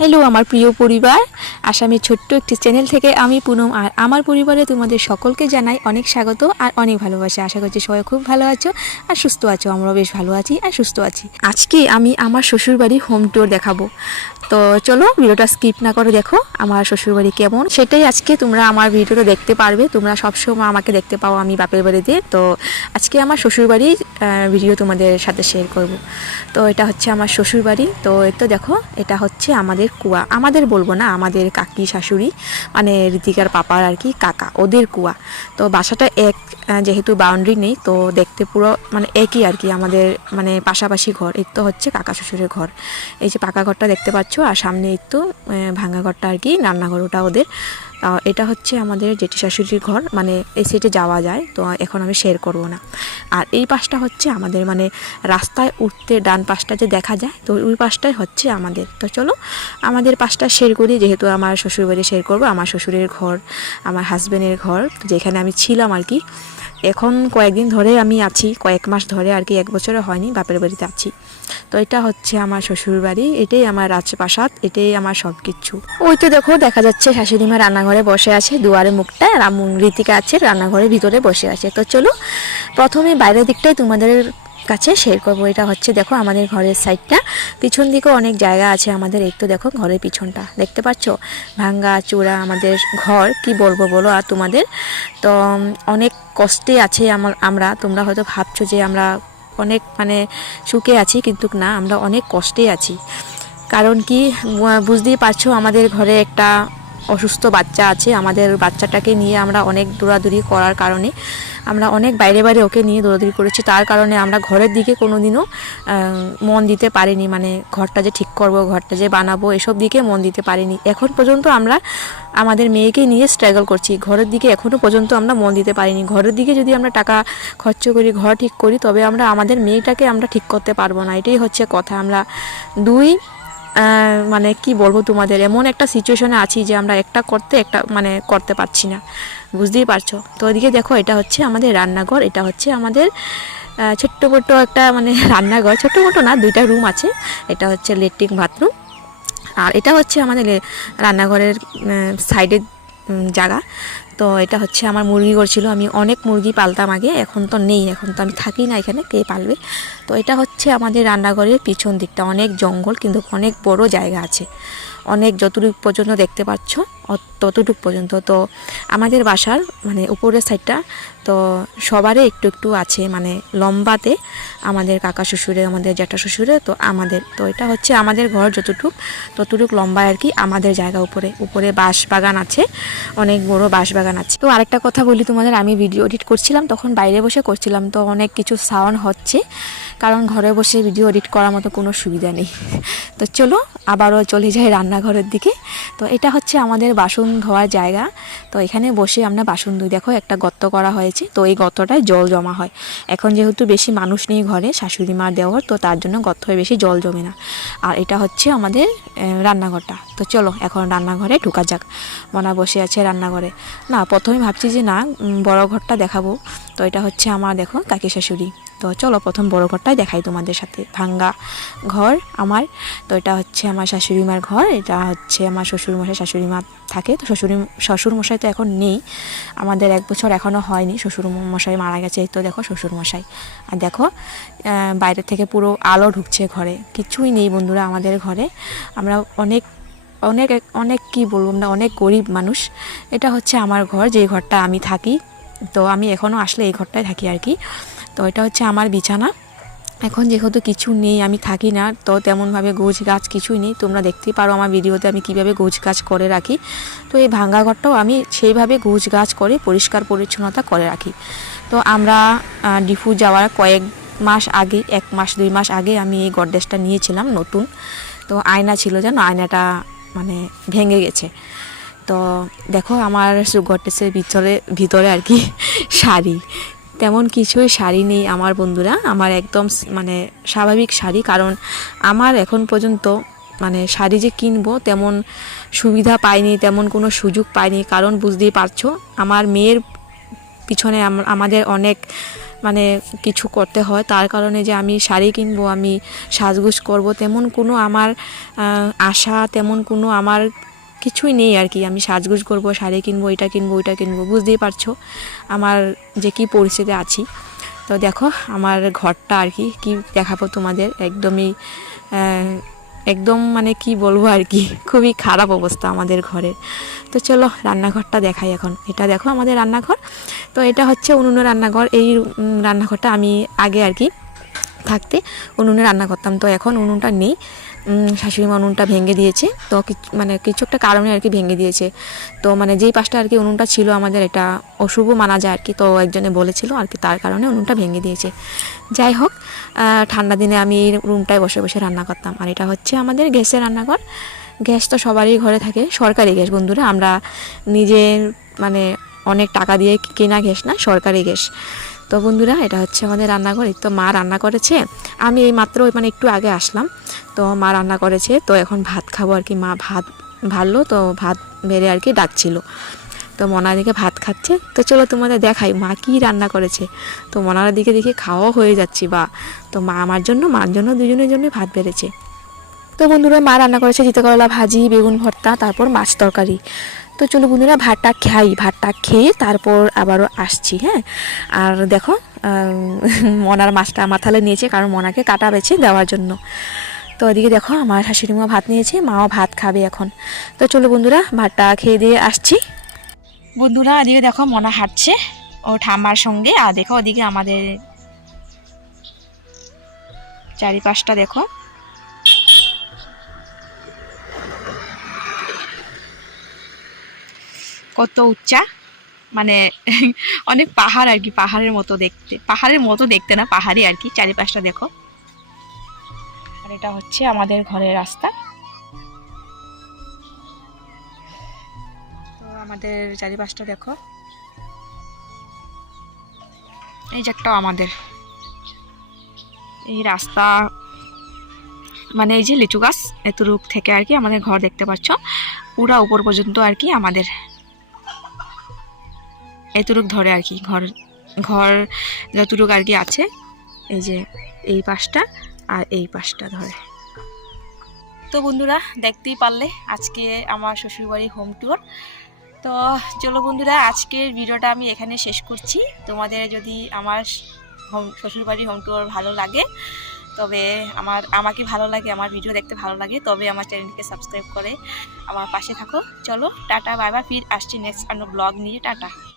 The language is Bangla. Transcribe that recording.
হ্যালো আমার প্রিয় পরিবার। আসামের ছোট্ট একটি চ্যানেল থেকে আমি পুনম আর আমার পরিবারে তোমাদের সকলকে জানাই অনেক স্বাগত আর অনেক ভালোবাসা। আশা করছি সবাই খুব ভালো আছো আর সুস্থ আছো। আমরাও বেশ ভালো আছি আর সুস্থ আছি। আজকে আমি আমার শ্বশুরবাড়ি হোম ট্যুর দেখাবো। তো চলো ভিডিওটা স্কিপ না করে দেখো আমার শ্বশুরবাড়ি কেমন। সেটাই আজকে তোমরা আমার ভিডিওটা দেখতে পারবে। তোমরা সবসময় আমাকে দেখতে পাও আমি বাপের বাড়িতে। তো আজকে আমার শ্বশুরবাড়ির ভিডিও তোমাদের সাথে শেয়ার করব। তো এটা হচ্ছে আমার শ্বশুরবাড়ি। তো এই তো দেখো, এটা হচ্ছে আমাদের কুয়া, আমাদের বলব না, আমাদের কাকি, শাশুড়ি মানে ঋতিকার পাপার আর কি কাকা, ওদের কুয়া। তো বাসাটা এক যেহেতু বাউন্ডারি নেই, তো দেখতে পুরো মানে একই আর কি আমাদের মানে পাশাপাশি ঘর। এই তো হচ্ছে কাকা শ্বশুরের ঘর। এই যে পাকা ঘরটা দেখতে পাচ্ছ, আর সামনে এই তো ভাঙা ঘরটা আর কি, রান্নাঘর ওটা ওদের। এটা হচ্ছে আমাদের জেঠি শাশুড়ির ঘর মানে এই সাইডে যাওয়া যায়, তো এখন আমি শেয়ার করব না। আর এই পাশটা হচ্ছে আমাদের মানে রাস্তায় উঠতে ডান পাশটা যে দেখা যায়, তো ওই পাশটাই হচ্ছে আমাদের। তো চলো, আমাদের পাশটা শেয়ার করি, যেহেতু আমার শ্বশুরবাড়ি শেয়ার করব, আমার শ্বশুরের ঘর, আমার হাজব্যান্ডের ঘর, যেখানে আমি ছিলাম আর কি। এখন কয়েকদিন ধরে আমি আছি, কয়েক মাস ধরে আর কি, এক বছরে হয়নি, বাপের বাড়িতে আছি। তো এটা হচ্ছে আমার শ্বশুর বাড়ি এটাই আমার রাজপ্রাসাদ, এটাই আমার সব কিছু ওই তো দেখো, দেখা যাচ্ছে শাশুড়ি মা রান্নাঘরে বসে আছে, দুয়ারে মুখটা আর রীতিকা আছে, রান্নাঘরের ভিতরে বসে আছে। তো চলো, প্রথমে বাইরের দিকটাই তোমাদের কাছে শেয়ার করব। এটা হচ্ছে দেখো আমাদের ঘরের সাইডটা পিছন দিকেও অনেক জায়গা আছে আমাদের, এই তো দেখো ঘরের পিছনটা। দেখতে পাচ্ছ? ভাঙ্গা, চূড়া, আমাদের ঘর, কি বলব বলো আর তোমাদের? তো অনেক কষ্টে আছে আমার আমরা। তোমরা হয়তো ভাবছ যে আমরা অনেক মানে সুখে আছি, কিন্তু না, আমরা অনেক কষ্টে আছি। কারণ কি বুঝতেই পারছ আমাদের ঘরে একটা অসুস্থ বাচ্চা আছে, আমাদের বাচ্চাটাকে নিয়ে আমরা অনেক দৌড়াদৌড়ি করার কারণে আমরা অনেক বাইরে বাইরে ওকে নিয়ে দৌড়াদৌড়ি করেছি। তার কারণে আমরা ঘরের দিকে কোনো দিনও মন দিতে পারিনি মানে ঘরটা যে ঠিক করব, ঘরটা যে বানাবো, এসব দিকে মন দিতে পারিনি। এখন পর্যন্ত আমরা আমাদের মেয়েকে নিয়ে স্ট্রাগল করছি। ঘরের দিকে এখনও পর্যন্ত আমরা মন দিতে পারিনি। ঘরের দিকে যদি আমরা টাকা খরচ করি, ঘর ঠিক করি, তবে আমরা আমাদের মেয়েটাকে আমরা ঠিক করতে পারব না। এটাই হচ্ছে কথা। আমরা দুই মানে কি বলব তোমাদের, এমন একটা সিচুয়েশনে আছি যে আমরা একটা করতে একটা মানে করতে পারছি না। বুঝতেই পারছ? তো ওইদিকে দেখো, এটা হচ্ছে আমাদের রান্নাঘর, এটা হচ্ছে আমাদের ছোট্ট ছোট্ট একটা মানে রান্নাঘর। ছোট্ট মোটো না, দুইটা রুম আছে। এটা হচ্ছে লেট্রিন বাথরুম। আর এটা হচ্ছে আমাদের রান্নাঘরের সাইডের জায়গা। তো এটা হচ্ছে আমার মুরগি করছিল আমি অনেক মুরগি পালতাম আগে, এখন তো নেই, এখন তো আমি থাকি না এখানে, কে পালবে? তো এটা হচ্ছে আমাদের রান্নাঘরের পিছন দিকটা। অনেক জঙ্গল কিন্তু অনেক বড় জায়গা আছে। অনেক যতটুকু পর্যন্ত দেখতে পাচ্ছ ততটুকু পর্যন্ত। তো আমাদের বাসার মানে উপরের সাইডটা, তো সবারই একটু একটু আছে মানে লম্বাতে আমাদের কাকা শ্বশুরে, আমাদের জ্যাঠা শ্বশুরে, তো আমাদের, তো এটা হচ্ছে আমাদের ঘর যতটুক, ততটুক লম্বা আর কি আমাদের জায়গা উপরে। উপরে বাঁশ বাগান আছে, অনেক বড় বাঁশ বাগান আছে। তো আরেকটা কথা বলি তোমাদের, আমি ভিডিও এডিট করছিলাম, তখন বাইরে বসে করছিলাম, তো অনেক কিছু সাউন্ড হচ্ছে। কারণ ঘরে বসে ভিডিও এডিট করার মতো কোনো সুবিধা নেই। তো চলো, আবারও চলে যাই রান্নাঘরের দিকে। তো এটা হচ্ছে আমাদের বাসন ধোয়ার জায়গা। তো এখানে বসে আমরা বাসন ধুই। দেখো, একটা গর্ত করা হয়েছে। তো এই গর্তটায় জল জমা হয়। এখন যেহেতু বেশি মানুষ নেই ঘরে, শাশুড়ি মা দেওয়ার তো তার জন্য গর্ত হয়ে বেশি জল জমে না। আর এটা হচ্ছে আমাদের রান্নাঘরটা। তো চলো, এখন রান্নাঘরে ঢুকা যাক। মনা বসে আছে রান্নাঘরে। না, প্রথমে ভাবছি যে না বড় ঘরটা দেখাবো। তো এটা হচ্ছে আমার, দেখো, কাকি শাশুড়ি। তো চলো প্রথম বড় ঘরটাই দেখাই তোমাদের সাথে। ভাঙ্গা ঘর আমার। তো এটা হচ্ছে আমার শাশুড়ি মার ঘর, এটা হচ্ছে আমার শ্বশুর মশাই শাশুড়ি মা থাকে। তো শ্বশুরি শ্বশুর মশাই তো এখন নেই। আমাদের এক বছর এখনও হয়নি শ্বশুর মশাই মারা গেছে। তো দেখো শ্বশুর মশাই আর দেখো বাইরে থেকে পুরো আলো ঢুকছে ঘরে। কিছুই নেই বন্ধুরা আমাদের ঘরে। আমরা অনেক অনেক অনেক কি বলব, আমরা অনেক গরিব মানুষ। এটা হচ্ছে আমার ঘর যে ঘরটা আমি থাকি। তো আমি এখনও আসলে এই ঘরটায় থাকি আর কি। তো এটা হচ্ছে আমার বিছানা। এখন যেহেতু কিছু নেই, আমি থাকি না, তো তেমনভাবে গোছ গাছ কিছুই নেই। তোমরা দেখতেই পারো আমার ভিডিওতে আমি কীভাবে গোছ গাছ করে রাখি। তো এই ভাঙ্গা ঘরটাও আমি সেইভাবে গোছ গাছ করে, পরিষ্কার পরিচ্ছন্নতা করে রাখি। তো আমরা ডিফু যাওয়ার কয়েক মাস আগে, এক মাস, দুই মাস আগে আমি এই গডরেজটা নিয়েছিলাম নতুন। তো আয়না ছিল যেন আয়নাটা মানে ভেঙে গেছে। তো দেখো আমার গডরেজের ভিতরে ভিতরে আর কি শাড়ি। তেমন কিছুই শাড়ি নেই আমার বন্ধুরা। আমার একদম মানে স্বাভাবিক শাড়ি। কারণ আমার এখন পর্যন্ত মানে শাড়ি যে কিনবো তেমন সুবিধা পাইনি, তেমন কোনো সুযোগ পাইনি। কারণ বুঝতেই পারছ, আমার মেয়ের পিছনে আমাদের অনেক মানে কিছু করতে হয়। তার কারণে যে আমি শাড়ি কিনবো, আমি সাজগোজ করব, তেমন কোনো আমার আশা, তেমন কোনো আমার কিছুই নেই আর কি। আমি সাজগুজ করব, শাড়ি কিনবো, এটা কিনবো, ওইটা কিনবো, বুঝতেই পারছ আমার যে কি পরিস্থিতি আছি। তো দেখো, আমার ঘরটা আর কি কি দেখাবো তোমাদের? একদমই একদম মানে কি বলব আর কি, খুবই খারাপ অবস্থা আমাদের ঘরের তো চলো, রান্নাঘরটা দেখাই এখন। এটা দেখো আমাদের রান্নাঘর। তো এটা হচ্ছে উনুনের রান্নাঘর। এই রান্নাঘরটা আমি আগে আর কি থাকতে উনুনে রান্না করতাম। তো এখন উনুনটা নেই। শাশুড়ি মা উনুনটা ভেঙে দিয়েছে। তো কিছু- মানে কিছু একটা কারণে আর কি ভেঙে দিয়েছে। তো মানে যেই পাশটা আর কি উনুনটা ছিল আমাদের এটা অশুভ মানা যায় আর কি। তো একজনে বলেছিল আর কি তার কারণে উনুনটা ভেঙে দিয়েছে। যাই হোক ঠান্ডা দিনে আমি এই রুমটায় বসে বসে রান্না করতাম। আর এটা হচ্ছে আমাদের গ্যাসের রান্নাঘর। গ্যাস তো সবারই ঘরে থাকে, সরকারি গ্যাস বন্ধুরা। আমরা নিজের মানে অনেক টাকা দিয়ে কেনা গ্যাস না, সরকারি গ্যাস। তো বন্ধুরা, এটা হচ্ছে আমাদের রান্নাঘর। তো মা রান্না করেছে। আমি এই মাত্র মানে একটু আগে আসলাম। তো মা রান্না করেছে। তো এখন ভাত খাব আর কি। মা ভাত ভালো, তো ভাত বেড়ে আর কি ডাকছিল। তো মনার দিকে ভাত খাচ্ছে। তো চলো তোমাদের দেখাই মা কি রান্না করেছে। তো মনার দিকে দেখে খাওয়া হয়ে যাচ্ছি, বা। তো মা আমার জন্য, মার জন্য, দুজনের জন্য ভাত বেড়েছে। তো বন্ধুরা, মা রান্না করেছে জিতে করলা ভাজি, বেগুন ভর্তা, তারপর মাছ তরকারি। তো চলো বন্ধুরা, ভাতটা খাই, ভাতটা খেয়ে তারপর আবারও আসছি হ্যাঁ? আর দেখো মনার মাছটা আমার থালে নিয়েছে, কারণ মনাকে কাটা বেছে দেওয়ার জন্য। তো ওদিকে দেখো, আমার শাশুড়ি মা ভাত নিয়েছে, মাও ভাত খাবে এখন। তো চলো বন্ধুরা, ভাতটা খেয়ে দিয়ে আসছি। বন্ধুরা, এদিকে দেখো, মনা হাঁটছে, ও ঠাম্মার সঙ্গে। আর দেখো, ওদিকে আমাদের চারিপাশটা দেখো। কত উচ্চা? মানে অনেক পাহাড় আর কি, পাহাড়ের মতো দেখতে। পাহাড়ের মতো দেখতে না, পাহাড়ি আর কি, চারিপাশটা দেখো। আর এটা হচ্ছে আমাদের ঘরের রাস্তা। তো আমাদের চারিপাশটা দেখো। এই যে একটা আমাদের। এই রাস্তা মানে এই যে লিচু গাছ এত রূপ থেকে আর কি আমাদের ঘর দেখতে পাচ্ছ। পুরা উপর পর্যন্ত আর কি আমাদের এতটুক ধরে আর কি, ঘর ঘর যতটুকু আর কি আছে, এই যে এই পাশটা আর এই পাশটা ধরে। তো বন্ধুরা, দেখতেই পারলে আজকে আমার শ্বশুরবাড়ি হোম ট্যুর তো চলো বন্ধুরা, আজকের ভিডিওটা আমি এখানে শেষ করছি। তোমাদের যদি আমার হোম শ্বশুরবাড়ি হোম ট্যুর ভালো লাগে, তবে আমার, আমাকে ভালো লাগে, আমার ভিডিও দেখতে ভালো লাগে, তবে আমার চ্যানেলকে সাবস্ক্রাইব করে আমার পাশে থাকো। চলো, টাটা বাই বাই ফির আসছি নেক্সট অন্য ব্লগ নিয়ে, টাটা।